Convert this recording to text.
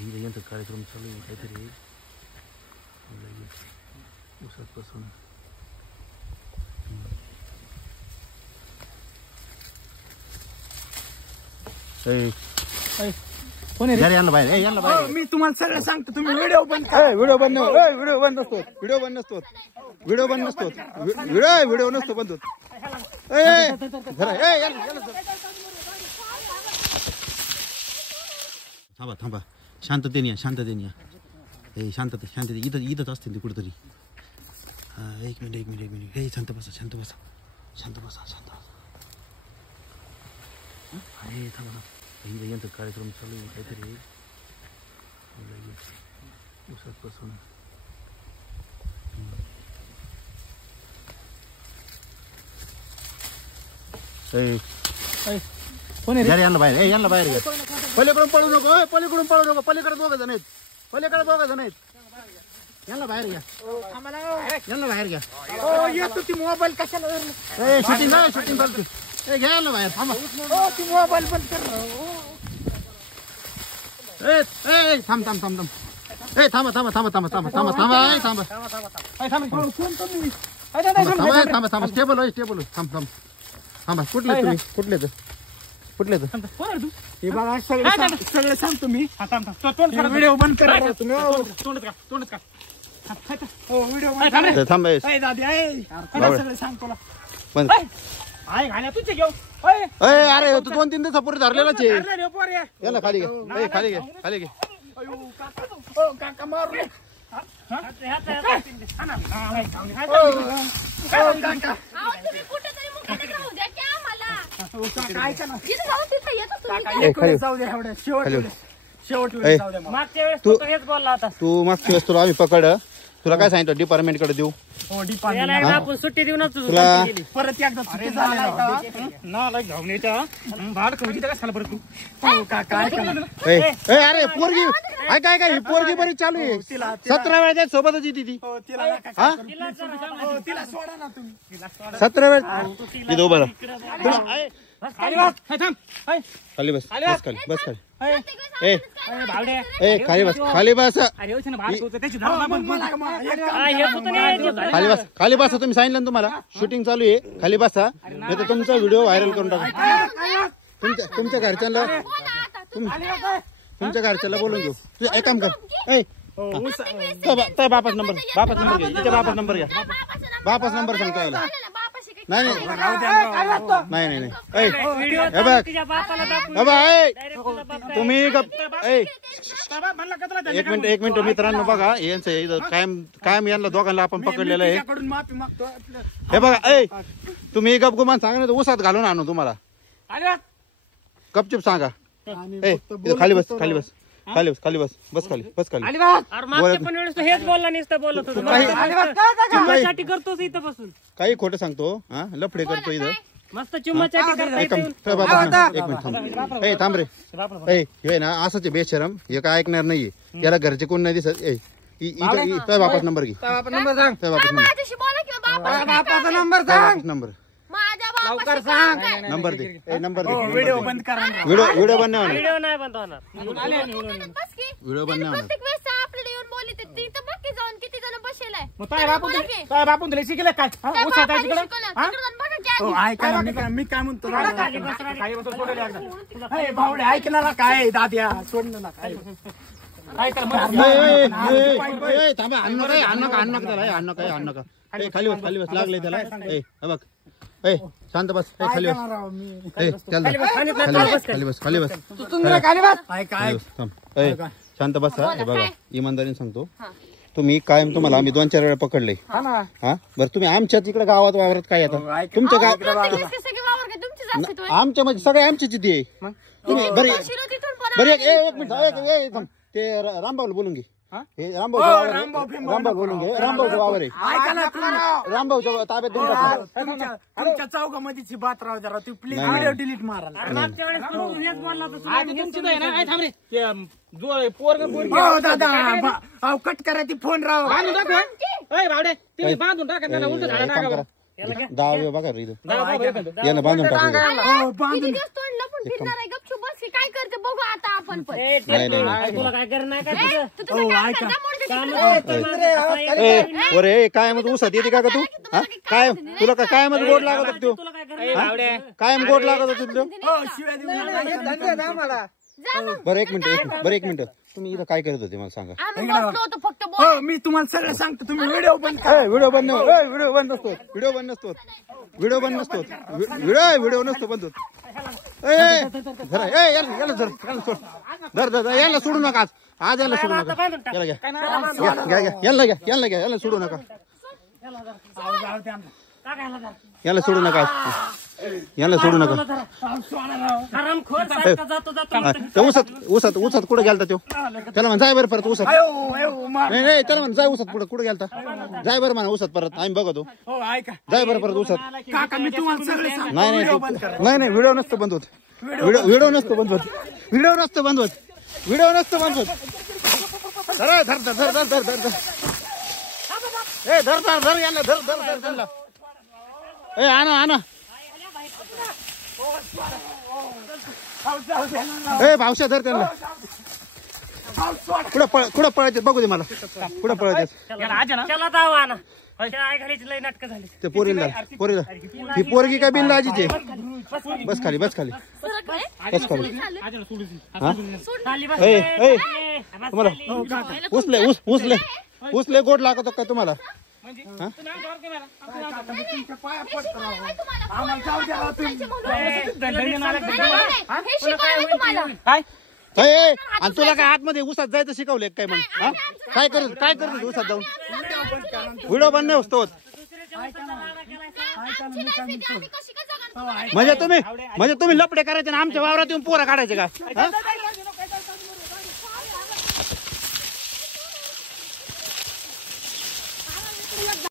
यांचा कार्यक्रम चालू आहे काहीतरी उसापासून मी तुम्हाला सगळं सांगतो तुम्ही व्हिडिओ बंद व्हिडिओ बंद व्हिडिओ बंद नसतो व्हिडिओ बंद नसतो व्हिडिओ बंद नसतो व्हिडिओ नसतो बंद होत थांबा थांबा शांततेने या शांततेने या शांतते शांतते इथंच असते ते कुठेतरी एक मिनिट हे शांत बसा शांत बसा अरे थांबा ना यांचा कार्यक्रम चालू आहे काहीतरी उसापासून यांना बाहेर घ्या पलीकडून पळू नको पलीकडे दोघ जण आहेत यांना बाहेर घ्या मोबाईल कशाला शूटिंग चालते घ्या यांना बाहेर थांबा ती मोबाईल बंद कर थांब स्टेबल थांबा कुठले हे बघा सगळं सांगतो मी व्हिडिओ बंद करा तुम्ही व्हिडिओ थांब सगळं सांगतो तुझे घेऊ अरे तू 2-3 दिवसापूर्वी धरलेलाच आहे याला खाली घे काका मारू तू मागच्या वेळेस तुला आम्ही पकड तुला काय सांगितलं डिपार्टमेंट कडे देऊ आपण सुट्टी देऊ ना तुला परत एकदा अरे पोरगी काय ही पोरगी बरी चालू आहे 17 वेळा सोबतच येते ती तिला सोडा ना तुम्ही 17 वेळा इथं उभा राहा खाली बस खाली बसा तुम्ही सांगितलं ना तुम्हाला शूटिंग चालू आहे खाली बसा नाही तर तुमचा व्हिडिओ व्हायरल करून टाका तुमच्या घरच्याला बोलून घेऊ तू एक काम कर बापाच नंबर घ्या बापाच नंबर घ्या बापाच नंबर सांगतो याला नाही तुम्ही एक मिनिट मित्रांनो बघा यांचं कायम यांना दोघांना आपण पकडलेलं आहे हे बघा तुम्ही गपगुमान सांगा ना ऊसात घालून आणू तुम्हाला गपचूप सांगा खाली बस हेच बोलला नुसतं बोलत होतो करतोस इथं बसून काही खोटं सांगतो हा लफडे करतो इथं मस्त चुम्माचाटी एक मिनिट थांब रे हे ना असंच बेशरम हे काय ऐकणार नाहीये याला घरचे कोण नाही दिसत बापाचा नंबर घे नंबर लवकर सांग नंबर दे व्हिडिओ बंद करा व्हिडिओ बंद नाही व्हिडिओ नाही बंद होणार व्हिडिओ बंद नाही होणार बापून तुला शिकले काय मी काय म्हणतो भावडे ऐकला काय दाद्या सोडलं ना काय थांबा अन्न खाली बस लागले त्याला बघ शांत बस खाली बस शांत बस हे बघा इमानदारीने सांगतो तुम्ही कायम तुम्हाला आम्ही 2-4 वेळा पकडले हा बरं तुम्ही आमच्या तिकडे गावात वावरत काय आता तुमच्या गावात आमच्या म्हणजे सगळे आमच्याच इथे तुम्ही बरी एक मिनिट ते रामभाऊला बोलून घे रामभाऊ बोलून घे रामभाऊचं वावर आहे रामभाऊच्या ताब्यात देऊन टाका तुमच्या चौकामध्येची बात राहू जरा तू प्लीज व्हिडिओ डिलीट मारा दादा कट करा ती फोन राव बांधून टाका डाव बघा याला बांधून टाका काय करते बघू आता आपण पण. तुला काय करणार नाही का तू तुझं काम कर, जा मोडते तिकडे. अरे काय मग ऊसात येते का तू काय तुला काय मग गोड लागत होता तू तुला काय करणार कायम गोड लागत होता तुला जा मग. बरं एक मिनिट तुम्ही इथं काय करत होते मला सांगा आम्ही बसलो होतो फक्त बोल. हो मी तुम्हाला सगळं सांगतो तुम्ही व्हिडिओ बंद करा. व्हिडिओ बंद नसतो व्हिडिओ नसतो बंद होत याला सोडू नका आज याला सोडू नका याला सोडू नका याला सोडू नका याला सोडू नका हरामखोर सारखा जातो ऊसात कुठे गेलता तो त्याला म्हण जाय बरं परत ऊसात नाही त्याला म्हण जाय ऊसात कुठे गेलता जाय बरं म्हणा ऊसात परत आम्ही बघतो हो ऐका जाय बरं परत ऊसात काका मी तुम्हाला सगळं सांगतो. नाही व्हिडिओ नसतो बंद होत व्हिडिओ नसतो बंद होत धर याला धर ए आणा ए भावशा धर त्यांना कुठं पळायचे बघू दे मला कुठं पळायचे चला दावा ना काय घालायची लय नाटक झाली ते पोरीला ही पोरगी काय बिन लाजीचे बस खाली खाली बस ए तुम्हाला उसले गोड लागत का तुम्हाला तुमच्या पाया पडतो शिकवलंय तुम्हाला आम्हाला जाऊ द्या राव तुम्ही. हे शिकवलंय तुम्हाला. आणि तुला काय आतमध्ये उसात जायचं शिकवलंय काय मग हा? काय करत उसात जाऊन व्हिडिओ बंद नाही होत आमची life आहे, आम्ही कशी काय जगणार? म्हणजे तुम्ही लपडे करायचे ना आमच्या वावरात येऊन पोरं काढायचे का हा?